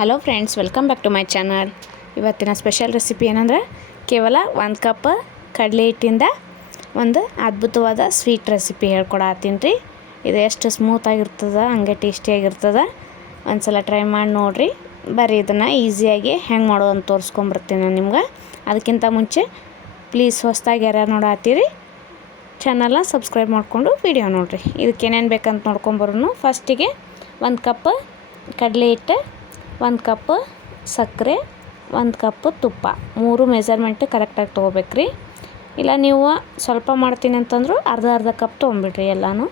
Hello friends welcome back to my channel ಇವತ್ತಿನ special recipe ಏನಂದ್ರೆ ಕೇವಲ ಒಂದು ಕಪ್ ಕಡಲೆ ಹಿಟ್ಟಿಂದ ಒಂದು ಅದ್ಭುತವಾದ ಸ್ವೀಟ್ ರೆಸಿಪಿ ಹೇಳ್ಕೊಡತ್ತೀನಿ ರೀ. ಇದು ಎಷ್ಟು ಸ್ಮೂತಾಗಿರ್ತದೆ ಹಂಗೆ ಟೇಸ್ಟಿಯಾಗಿರ್ತದೆ ಒಂದು ಸಲ ಟ್ರೈ ಮಾಡಿ ನೋಡಿರಿ. ಬರ್ರಿ, ಇದನ್ನು ಈಸಿಯಾಗಿ ಹೆಂಗೆ ಮಾಡೋದು ಅಂತ ತೋರಿಸ್ಕೊಂಬರ್ತೀನಿ ನಾನು ನಿಮ್ಗೆ. ಅದಕ್ಕಿಂತ ಮುಂಚೆ ಪ್ಲೀಸ್ ಹೊಸ್ದಾಗಿ ಯಾರ್ಯಾರು ನೋಡತ್ತೀರಿ ಚಾನಲ್ನ ಸಬ್ಸ್ಕ್ರೈಬ್ ಮಾಡಿಕೊಂಡು ವಿಡಿಯೋ ನೋಡಿರಿ. ಇದಕ್ಕೆ ಏನೇನು ಬೇಕಂತ ನೋಡ್ಕೊಂಬರೋನು ಫಸ್ಟಿಗೆ ಒಂದು ಕಪ್ ಕಡಲೆ ಹಿಟ್ಟು ಒಂದು ಕಪ್ ಸಕ್ಕರೆ, ಒಂದು ಕಪ್ ತುಪ್ಪ. ಮೂರು ಮೆಜರ್ಮೆಂಟ್ ಕರೆಕ್ಟಾಗಿ ತೊಗೋಬೇಕ್ರಿ. ಇಲ್ಲ ನೀವು ಸ್ವಲ್ಪ ಮಾಡ್ತೀನಿ ಅಂತಂದ್ರು ಅರ್ಧ ಅರ್ಧ ಕಪ್ ತೊಗೊಂಬಿಡ್ರಿ ಎಲ್ಲನೂ.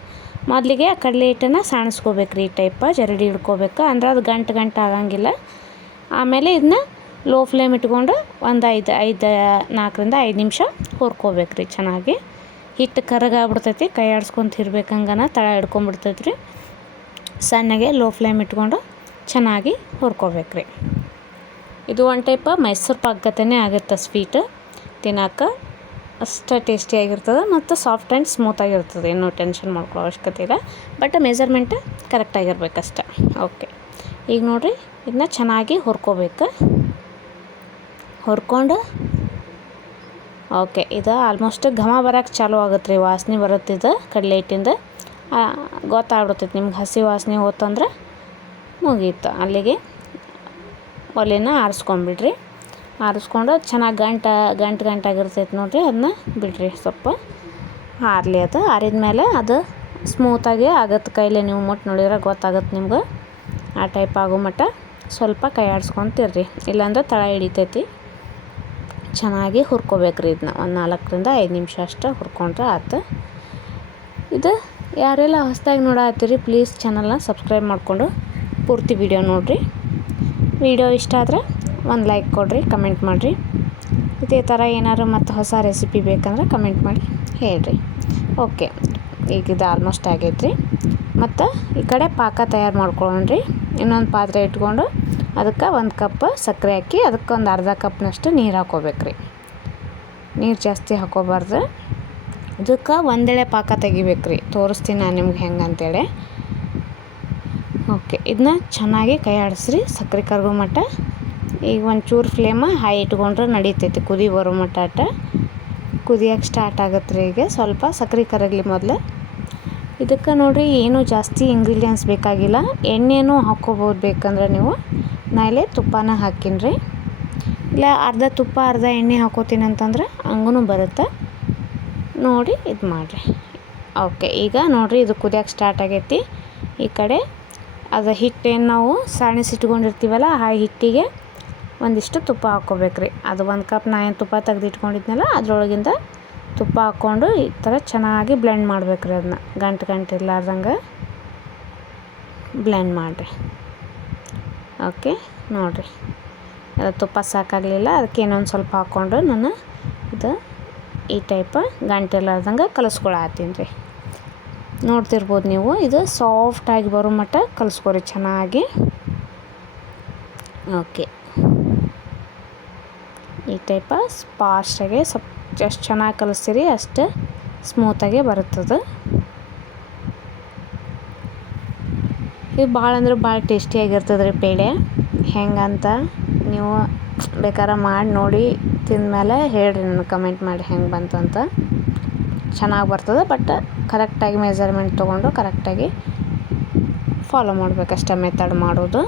ಮೊದಲಿಗೆ ಆ ಕಡಲೆ ಹಿಟ್ಟನ್ನು ಸಾಣಿಸ್ಕೋಬೇಕ್ರಿ ಈ ಟೈಪ ಜರಡಿ ಹಿಡ್ಕೋಬೇಕು. ಅಂದ್ರೆ ಅದು ಗಂಟು ಗಂಟು ಆಗಂಗಿಲ್ಲ. ಆಮೇಲೆ ಇದನ್ನ ಲೋ ಫ್ಲೇಮ್ ಇಟ್ಕೊಂಡು ಒಂದು ಐದು ಐದು, ನಾಲ್ಕರಿಂದ ಐದು ನಿಮಿಷ ಹುರ್ಕೋಬೇಕ್ರಿ ಚೆನ್ನಾಗಿ. ಹಿಟ್ಟು ಕರಗಾಗ್ಬಿಡ್ತೈತಿ, ಕೈ ಆಡ್ಸ್ಕೊಂತ ಇರ್ಬೇಕಂಗನ ತಳ ಹಿಡ್ಕೊಂಬಿಡ್ತೈತಿ ರೀ ಸಣ್ಣಗೆ ಲೋ ಫ್ಲೇಮ್ ಇಟ್ಕೊಂಡು ಚೆನ್ನಾಗಿ ಹುರ್ಕೋಬೇಕ್ರಿ. ಇದು ಒಂದು ಟೈಪ ಮೈಸೂರು ಪಾಕಗತೆನೇ ಆಗುತ್ತೆ ಸ್ವೀಟ್ ತಿನ್ನಕ್ಕೆ ಅಷ್ಟು ಟೇಸ್ಟಿಯಾಗಿರ್ತದೆ ಮತ್ತು ಸಾಫ್ಟ್ ಆ್ಯಂಡ್ ಸ್ಮೂತಾಗಿರ್ತದೆ ಏನೂ ಟೆನ್ಷನ್ ಮಾಡ್ಕೊಳ್ಳೋ ಅವಶ್ಯಕತೆ ಇಲ್ಲ. ಬಟ್ ಮೆಜರ್ಮೆಂಟ್ ಕರೆಕ್ಟಾಗಿರ್ಬೇಕಷ್ಟೆ ಓಕೆ ಈಗ ನೋಡಿರಿ ಇದನ್ನ ಚೆನ್ನಾಗಿ ಹುರ್ಕೋಬೇಕು. ಹುರ್ಕೊಂಡು ಓಕೆ ಇದು ಆಲ್ಮೋಸ್ಟ್ ಘಮ ಬರೋಕ್ಕೆ ಚಾಲು ಆಗುತ್ತೆ ರೀ ವಾಸನೆ ಬರುತ್ತೆ ಇದು ಕಡಲೆ ಹಿಟ್ಟಿಂದ. ಗೊತ್ತಾಗ್ಬಿಡ್ತೈತೆ ನಿಮ್ಗೆ ಹಸಿ ವಾಸನೆ ಹೋತಂದ್ರೆ. ಮುಗೀತು. ಅಲ್ಲಿಗೆ ಒಲೆನ ಆರಿಸ್ಕೊಂಬಿಡ್ರಿ. ಆರಿಸ್ಕೊಂಡು ಚೆನ್ನಾಗಿ ಗಂಟ, ಗಂಟು ಗಂಟಾಗಿರ್ತೈತೆ ನೋಡಿರಿ ಅದನ್ನ ಬಿಡ್ರಿ ಸ್ವಲ್ಪ. ಆರಲಿ ಅದು. ಆರಿದ ಮೇಲೆ ಅದು ಸ್ಮೂತಾಗಿ ಆಗತ್ತೆ ಕೈಲೇ ನೀವು ಮುಟ್ಟು ನೋಡಿದ್ರೆ ಗೊತ್ತಾಗತ್ತೆ ನಿಮ್ಗೆ. ಆ ಟೈಪ್ ಆಗೋ ಮಟ್ಟ ಸ್ವಲ್ಪ ಕೈ ಆಡಿಸ್ಕೊತಿರ್ರಿ ಇಲ್ಲಾಂದ್ರೆ ತಳ ಹಿಡಿತೈತಿ. ಚೆನ್ನಾಗಿ ಹುರ್ಕೋಬೇಕ್ರಿ ಇದನ್ನ ಒಂದು ನಾಲ್ಕರಿಂದ ಐದು ನಿಮಿಷ ಅಷ್ಟು ಹುರ್ಕೊಂಡ್ರೆ ಆಯ್ತು ಇದು ಯಾರೆಲ್ಲ ಹೊಸದಾಗಿ ನೋಡತ್ತೀರಿ ಪ್ಲೀಸ್ ಚಾನಲ್ನ ಸಬ್ಸ್ಕ್ರೈಬ್ ಮಾಡಿಕೊಂಡು. ಪೂರ್ತಿ ವಿಡಿಯೋ ನೋಡಿರಿ. ವಿಡಿಯೋ ಇಷ್ಟ ಆದರೆ ಒಂದು ಲೈಕ್ ಕೊಡಿರಿ ಕಮೆಂಟ್ ಮಾಡಿರಿ. ಇದೇ ಥರ ಏನಾದ್ರು ಮತ್ತು ಹೊಸ ರೆಸಿಪಿ ಬೇಕಂದ್ರೆ ಕಮೆಂಟ್ ಮಾಡಿ ಹೇಳ್ರಿ. ಓಕೆ ಈಗ ಇದು ಆಲ್ಮೋಸ್ಟ್ ಆಗೈತ್ರಿ. ಮತ್ತು ಈ ಕಡೆ ಪಾಕ ತಯಾರು ಮಾಡ್ಕೊಳ್ಳೋಣ್ರಿ ಇನ್ನೊಂದು ಪಾತ್ರೆ ಇಟ್ಕೊಂಡು ಅದಕ್ಕೆ ಒಂದು ಕಪ್ ಸಕ್ಕರೆ ಹಾಕಿ ಅದಕ್ಕೆ ಒಂದು ಅರ್ಧ ಕಪ್ನಷ್ಟು ನೀರು ಹಾಕೋಬೇಕ್ರಿ. ನೀರು ಜಾಸ್ತಿ ಹಾಕೋಬಾರ್ದು. ಅದಕ್ಕೆ ಒಂದೆಳೆ ಪಾಕ ತೆಗಿಬೇಕ್ರಿ. ತೋರಿಸ್ತೀನಿ ನಾನು ನಿಮ್ಗೆ ಹೆಂಗೆ ಅಂತೇಳಿ. ಓಕೆ ಇದನ್ನ ಚೆನ್ನಾಗಿ ಕೈ ಆಡಿಸ್ರಿ ಸಕ್ಕರೆ ಕರಗೋ ಮಟ್ಟ ಈಗ ಒಂಚೂರು ಫ್ಲೇಮ ಹೈ ಇಟ್ಕೊಂಡ್ರೆ ನಡೀತೈತಿ, ಕುದಿ ಬರೋ ಮಟ್ಟ ಕುದಿಯಕ್ಕೆ ಕುದಿಯೋಕೆ ಸ್ಟಾರ್ಟ್ ಆಗತ್ತೆ ರೀ ಈಗ, ಸ್ವಲ್ಪ ಸಕ್ಕರೆ ಕರಗಲಿ ಮೊದಲು. ಇದಕ್ಕೆ ನೋಡಿರಿ, ಏನೂ ಜಾಸ್ತಿ ಇಂಗ್ರೀಡಿಯೆಂಟ್ಸ್ ಬೇಕಾಗಿಲ್ಲ. ಎಣ್ಣೆನೂ ಹಾಕ್ಕೋಬೋದು ಬೇಕಂದ್ರೆ ನೀವು. ನಾಯಿಲೆ ತುಪ್ಪನ ಹಾಕಿನ್ರಿ ಇಲ್ಲ, ಅರ್ಧ ತುಪ್ಪ, ಅರ್ಧ ಎಣ್ಣೆ ಹಾಕೋತೀನಿ ಅಂತಂದ್ರೆ ಹಂಗೂ ಬರುತ್ತೆ. ನೋಡಿ, ಇದು ಮಾಡಿರಿ. ಓಕೆ, ಈಗ ನೋಡಿರಿ, ಇದು ಕುದಿಯೋಕೆ ಸ್ಟಾರ್ಟ್ ಆಗೈತಿ. ಈ ಕಡೆ ಅದು ಹಿಟ್ಟೇನು ನಾವು ಸಾಣಿಸಿಟ್ಕೊಂಡಿರ್ತೀವಲ್ಲ ಆ ಹಿಟ್ಟಿಗೆ ಒಂದಿಷ್ಟು ತುಪ್ಪ ಹಾಕ್ಕೋಬೇಕ್ರಿ. ಅದು ಒಂದು ಕಪ್ ನಾ ಏನು ತುಪ್ಪ ತೆಗ್ದಿಟ್ಕೊಂಡಿದ್ನಲ್ಲ, ಅದರೊಳಗಿಂದ ಅದ್ರೊಳಗಿಂದ ತುಪ್ಪ ಹಾಕ್ಕೊಂಡು ಈ ಥರ ಚೆನ್ನಾಗಿ ಬ್ಲೆಂಡ್ ಮಾಡ್ಬೇಕು ರೀ ಅದನ್ನ ಗಂಟು ಗಂಟು ಇರ್ಲಾರ್ದಂಗೆ ಬ್ಲೆಂಡ್ ಮಾಡಿರಿ. ಓಕೆ ನೋಡಿರಿ. ಅದು ತುಪ್ಪ ಸಾಕಾಗಲಿಲ್ಲ, ಅದಕ್ಕೆ ಇನ್ನೊಂದು ಸ್ವಲ್ಪ ಹಾಕ್ಕೊಂಡು ನಾನು ಇದು ಈ ಟೈಪ್ ಗಂಟು ಇರ್ಲಾರ್ದಂಗೆ ಕಲಿಸ್ಕೊಳತ್ತೀನಿ ರೀ. ನೋಡ್ತಿರ್ಬೋದು ನೀವು. ಇದು ಸಾಫ್ಟಾಗಿ ಬರೋ ಮಟ್ಟ ಕಲಿಸ್ಕೊರಿ ಚೆನ್ನಾಗಿ. ಓಕೆ ಈ ಟೈಪ ಸ್ಪಾಸ್ಟಾಗೆ ಸ್ವಲ್ಪ ಎಷ್ಟು ಚೆನ್ನಾಗಿ ಕಲಿಸ್ತೀರಿ, ಅಷ್ಟು ಸ್ಮೂತಾಗೆ ಬರುತ್ತದೆ. ಇದು ಭಾಳ ಅಂದ್ರೆ ಭಾಳ ಟೇಸ್ಟಿಯಾಗಿರ್ತದೆ ರೀ ಪೇಡೆ. ಹೆಂಗಂತ ನೀವು ಬೇಕಾರ ಮಾಡಿ ನೋಡಿ ತಿಂದಮೇಲೆ ಹೇಳ್ರಿ ನನಗೆ ಕಮೆಂಟ್ ಮಾಡಿ ಹೆಂಗೆ ಬಂತು ಅಂತ ಚೆನ್ನಾಗಿ ಬರ್ತದೆ ಬಟ್ ಕರೆಕ್ಟಾಗಿ ಮೆಜರ್ಮೆಂಟ್ ತೊಗೊಂಡು ಕರೆಕ್ಟಾಗಿ ಫಾಲೋ ಮಾಡಬೇಕಷ್ಟೆ ಮೆಥಡ್ ಮಾಡೋದು.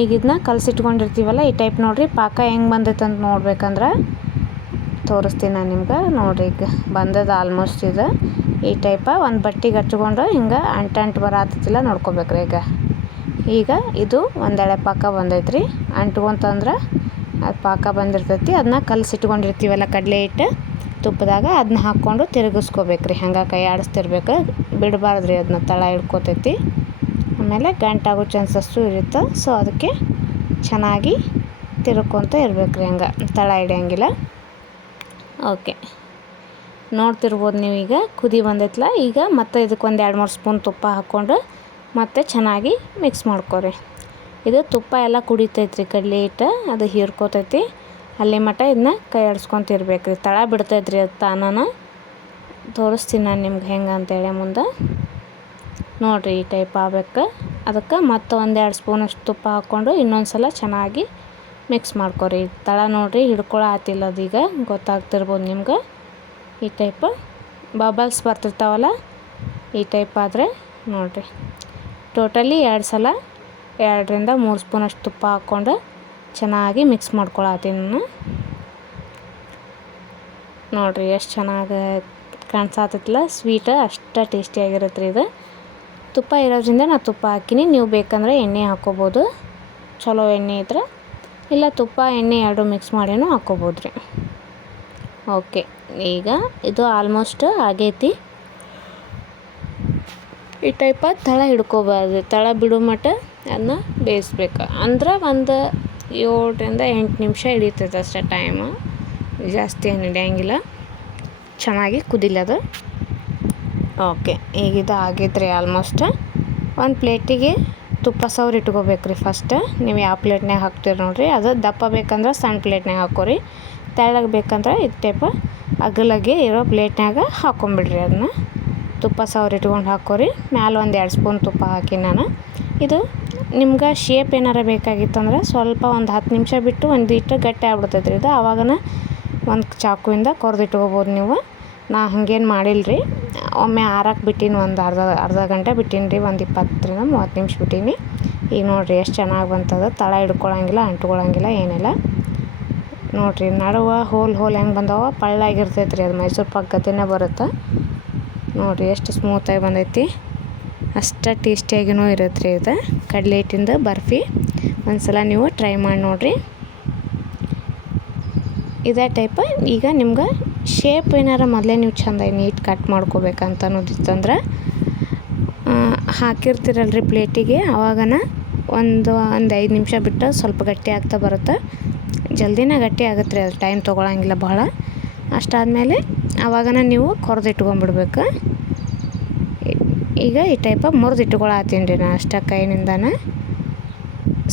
ಈಗ ಇದನ್ನ ಕಲಸಿಟ್ಕೊಂಡಿರ್ತೀವಲ್ಲ ಈ ಟೈಪ್ ನೋಡಿರಿ, ಪಾಕ ಹೆಂಗೆ ಬಂದೈತೆ ಅಂತ ನೋಡ್ಬೇಕಂದ್ರೆ ತೋರಿಸ್ತೀನಿ ನಾನು ನಿಮ್ಗೆ. ನೋಡಿರಿ ಈಗ ಬಂದದ ಆಲ್ಮೋಸ್ಟ್ ಇದು. ಈ ಟೈಪ ಒಂದು ಬಟ್ಟೆಗೆ ಹಚ್ಕೊಂಡು ಹಿಂಗೆ ಅಂಟಂಟ್ ಅಂಟು ಬರತ್ತಿಲ್ಲ ನೋಡ್ಕೋಬೇಕ್ರಿ ಈಗ. ಈಗ ಇದು ಒಂದೆಳೆ ಪಾಕ ಬಂದೈತ್ರಿ. ಅಂಟ್ಕೊಂತಂದ್ರೆ ಅದು ಪಾಕ ಬಂದಿರ್ತೈತಿ ಅದನ್ನ ಕಲಸಿಟ್ಕೊಂಡಿರ್ತೀವಲ್ಲ ಕಡಲೆ ಹಿಟ್ಟು, ತುಪ್ಪದಾಗ ಅದನ್ನ ಹಾಕ್ಕೊಂಡು ತಿರುಗಿಸ್ಕೋಬೇಕ್ರಿ. ಹಂಗೆ ಕೈ ಆಡಿಸ್ತಿರ್ಬೇಕು ಬಿಡಬಾರ್ದು ರೀ ಅದನ್ನ ತಳ ಹಿಡ್ಕೋತೈತಿ. ಆಮೇಲೆ ಗಂಟಾಗೋ ಚಾನ್ಸಸ್ಸು ಇರುತ್ತೆ ಸೊ ಅದಕ್ಕೆ ಚೆನ್ನಾಗಿ ತಿರ್ಕೊತ ರೀ ಹಂಗೆ, ತಳ ಹಿಡಿಯಂಗಿಲ್ಲ. ಓಕೆ ನೋಡ್ತಿರ್ಬೋದು ಈಗ, ಕುದಿ ಬಂದೈತಲ್ಲ ಈಗ ಮತ್ತೆ ಇದಕ್ಕೆ ಒಂದು ಎರಡು ಮೂರು ಸ್ಪೂನ್ ತುಪ್ಪ ಹಾಕ್ಕೊಂಡು ಮತ್ತೆ ಚೆನ್ನಾಗಿ ಮಿಕ್ಸ್ ಮಾಡ್ಕೊರಿ. ಇದು ತುಪ್ಪ ಎಲ್ಲ ಕುಡಿತೈತ್ರಿ ಕಡಲೆ ಹಿಟ್ಟು, ಅದು ಹೀರ್ಕೋತೈತಿ. ಅಲ್ಲಿ ಮಟ್ಟ ಇದನ್ನ ಕೈ ಆಡಿಸ್ಕೊಂತ ರೀ ತಳ ಬಿಡ್ತೈತ್ರಿ ಅದು ತಾನನ. ತೋರಿಸ್ತೀನಿ ನಾನು ನಿಮ್ಗೆ ಹೆಂಗೆ ಅಂತೇಳಿ ಮುಂದೆ. ನೋಡಿರಿ ಈ ಟೈಪ್ ಆಗ್ಬೇಕು. ಅದಕ್ಕೆ ಮತ್ತೆ ಒಂದೆರಡು ಸ್ಪೂನಷ್ಟು ತುಪ್ಪ ಹಾಕ್ಕೊಂಡು ಇನ್ನೊಂದು ಸಲ ಚೆನ್ನಾಗಿ ಮಿಕ್ಸ್ ಮಾಡ್ಕೊರಿ. ತಳ ನೋಡಿರಿ ಹಿಡ್ಕೊಳ ಆತಿಲ್ಲ ಅದೀಗ ಗೊತ್ತಾಗ್ತಿರ್ಬೋದು ನಿಮ್ಗೆ. ಈ ಟೈಪ್ ಬಬಲ್ಸ್ ಬರ್ತಿರ್ತಾವಲ್ಲ, ಈ ಟೈಪ್ ಆದರೆ ನೋಡಿರಿ. ಟೋಟಲಿ ಎರಡು ಸಲ ಎರಡರಿಂದ ಮೂರು ಸ್ಪೂನಷ್ಟು ತುಪ್ಪ ಹಾಕ್ಕೊಂಡು ಚೆನ್ನಾಗಿ ಮಿಕ್ಸ್ ಮಾಡ್ಕೊಳತ್ತೀನಿ ನಾನು. ನೋಡಿರಿ ಎಷ್ಟು ಚೆನ್ನಾಗಿ ಕಾಣಿಸತ್ತಲ್ಲ ಸ್ವೀಟ್ ಅಷ್ಟು ಟೇಸ್ಟಿಯಾಗಿರುತ್ತೆ ರೀ ಇದು. ತುಪ್ಪ ಇರೋದ್ರಿಂದ ನಾನು ತುಪ್ಪ ಹಾಕಿನಿ, ನೀವು ಬೇಕಂದ್ರೆ ಎಣ್ಣೆ ಹಾಕ್ಕೋಬೋದು ಚಲೋ ಎಣ್ಣೆ ಇದ್ರೆ, ಇಲ್ಲ ತುಪ್ಪ, ಎಣ್ಣೆ ಎರಡು ಮಿಕ್ಸ್ ಮಾಡಿನೂ ಹಾಕ್ಕೋಬೋದು ರೀ ಓಕೆ ಈಗ ಇದು ಆಲ್ಮೋಸ್ಟ್ ಆಗೈತಿ. ಈ ಟೈಪ ತಳ ಹಿಡ್ಕೋಬಾರ್ದು, ತಳ ಬಿಡೋ ಮಟ್ಟ ಅದನ್ನ ಬೇಯಿಸ್ಬೇಕು. ಅಂದ್ರೆ ಒಂದು ಏಳರಿಂದ ಎಂಟು ನಿಮಿಷ ಹಿಡಿತೈತೆ ಅಷ್ಟೇ ಟೈಮು ಜಾಸ್ತಿ ಏನು ಹಿಡಿಯಂಗಿಲ್ಲ. ಚೆನ್ನಾಗಿ ಕುದಿಲದು ಓಕೆ ಈಗ ಇದು ಆಗೈತೆ ಆಲ್ಮೋಸ್ಟ್ ಒಂದು ಪ್ಲೇಟಿಗೆ ತುಪ್ಪ ಸವ್ರು ಇಟ್ಕೋಬೇಕು ರೀ ಫಸ್ಟ್ ನೀವು ಯಾವ ಪ್ಲೇಟ್ನಾಗ ಹಾಕ್ತೀರಿ ನೋಡಿರಿ. ಅದು ದಪ್ಪ ಬೇಕಂದ್ರೆ ಸಣ್ಣ ಪ್ಲೇಟ್ನಾಗ ಹಾಕೋರಿ ತೆಳ್ಳಗೆ ಬೇಕಂದ್ರೆ ಇದು ಟೈಪ್ ಅಗಲಗೆ ಇರೋ ಪ್ಲೇಟ್ನಾಗ ಹಾಕೊಂಬಿಡ್ರಿ ಅದನ್ನ. ತುಪ್ಪ ಸವ್ರು ಇಟ್ಕೊಂಡು ಹಾಕೋರಿ ಮ್ಯಾಲೆ ಒಂದು ಎರಡು ಸ್ಪೂನ್ ತುಪ್ಪ ಹಾಕಿ ನಾನು. ಇದು ನಿಮ್ಗೆ ಶೇಪ್ ಏನಾರ ಬೇಕಾಗಿತ್ತಂದ್ರೆ ಸ್ವಲ್ಪ ಒಂದು ಹತ್ತು ನಿಮಿಷ ಬಿಟ್ಟು ಒಂದು ಇಟ್ಟು ಗಟ್ಟಿ ಆಗ್ಬಿಡ್ತೈತೆ ರೀ ಇದು. ಆವಾಗನ ಒಂದು ಚಾಕುವಿಂದ ಕೊರ್ದಿಟ್ಕೋಬೋದು ನೀವು. ನಾ ಹಂಗೇನು ಮಾಡಿಲ್ಲ ರೀ ಒಮ್ಮೆ ಆರಕ್ಕೆ ಬಿಟ್ಟಿನಿ, ಒಂದು ಅರ್ಧ ಅರ್ಧ ಗಂಟೆ ಬಿಟ್ಟೀನಿ ರೀ, ಒಂದು ಇಪ್ಪತ್ತರಿಂದ ಮೂವತ್ತು ನಿಮಿಷ ಬಿಟ್ಟೀನಿ. ಈಗ ನೋಡಿರಿ ಎಷ್ಟು ಚೆನ್ನಾಗಿ ಬಂತದ. ತಳ ಹಿಡ್ಕೊಳಂಗಿಲ್ಲ, ಅಂಟ್ಕೊಳಂಗಿಲ್ಲ, ಏನಿಲ್ಲ. ನೋಡಿರಿ, ನಡುವ ಹೋಲ್ ಹೋಲ್ ಹೆಂಗೆ ಬಂದವ? ಪಳ್ಳಾಗಿರ್ತೈತೆ ರೀ ಅದು ಮೈಸೂರು ಪಾಕ್ ಬರುತ್ತೆ. ನೋಡಿರಿ, ಎಷ್ಟು ಸ್ಮೂತಾಗಿ ಬಂದೈತಿ. ಅಷ್ಟು ಟೇಸ್ಟಿಯಾಗಿನೂ ಇರುತ್ತೆ ರೀ ಇದು. ಕಡಲೆ ಹಿಟ್ಟಿಂದ ಬರ್ಫಿ. ಒಂದು ಸಲ ನೀವು ಟ್ರೈ ಮಾಡಿ ನೋಡಿರಿ. ಇದೇ ಟೈಪ್ ಈಗ ನಿಮ್ಗೆ ಶೇಪ್ ಏನಾರ ಮೊದಲೇ ನೀವು ಚೆಂದ ನೀಟ್ ಕಟ್ ಮಾಡ್ಕೋಬೇಕಂತ ಅನ್ನೋದಿತ್ತಂದ್ರೆ ಹಾಕಿರ್ತೀರಲ್ರಿ ಪ್ಲೇಟಿಗೆ. ಆವಾಗನ ಒಂದು ಒಂದು ಐದು ನಿಮಿಷ ಬಿಟ್ಟು ಸ್ವಲ್ಪ ಗಟ್ಟಿ ಆಗ್ತಾ ಬರುತ್ತೆ. ಜಲ್ದಿನೇ ಗಟ್ಟಿ ಆಗುತ್ತೆ ರೀ ಅದು ಟೈಮ್ ತೊಗೊಳಂಗಿಲ್ಲ ಭಾಳ ಅಷ್ಟಾದಮೇಲೆ ಆವಾಗನ ನೀವು ಕೊರ್ದಿಟ್ಕೊಂಬಿಡ್ಬೇಕು ಈಗ ಈ ಟೈಪ ಮುರಿದು ಇಟ್ಕೊಳತ್ತೀನಿ ರೀ ನಾನು ಅಷ್ಟ ಕೈನಿಂದನೇ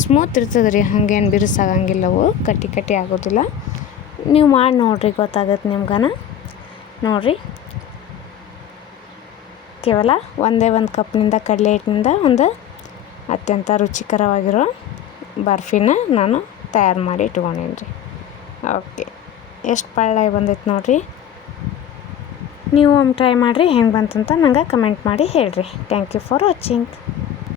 ಸ್ಮೂತ್ ಇರ್ತದೆ ರೀ, ಹಾಗೇನು ಬಿರುಸಾಗಂಗಿಲ್ಲವು ಕಟ್ಟಿ ಕಟ್ಟಿ ಆಗೋದಿಲ್ಲ. ನೀವು ಮಾಡಿ ನೋಡ್ರಿ ಗೊತ್ತಾಗತ್ತೆ ನಿಮ್ಗನ. ನೋಡ್ರಿ. ಕೇವಲ ಒಂದೇ ಒಂದು ಕಪ್ನಿಂದ, ಕಡಲೆ ಹಿಟ್ಟಿನಿಂದ ಒಂದು ಅತ್ಯಂತ ರುಚಿಕರವಾಗಿರೋ ಬರ್ಫಿನ ನಾನು ತಯಾರು ಮಾಡಿ ಇಟ್ಕೊಂಡೀನಿ ರೀ ಓಕೆ ಎಷ್ಟು ಪಳ್ಳಾಗಿ ಬಂದೈತೆ ನೋಡಿರಿ. ನೀವು ಒಮ್ಮೆ ಟ್ರೈ ಮಾಡಿರಿ ಹೆಂಗೆ ಬಂತಂತ ನಂಗೆ ಕಮೆಂಟ್ ಮಾಡಿ ಹೇಳಿರಿ. Thank you for watching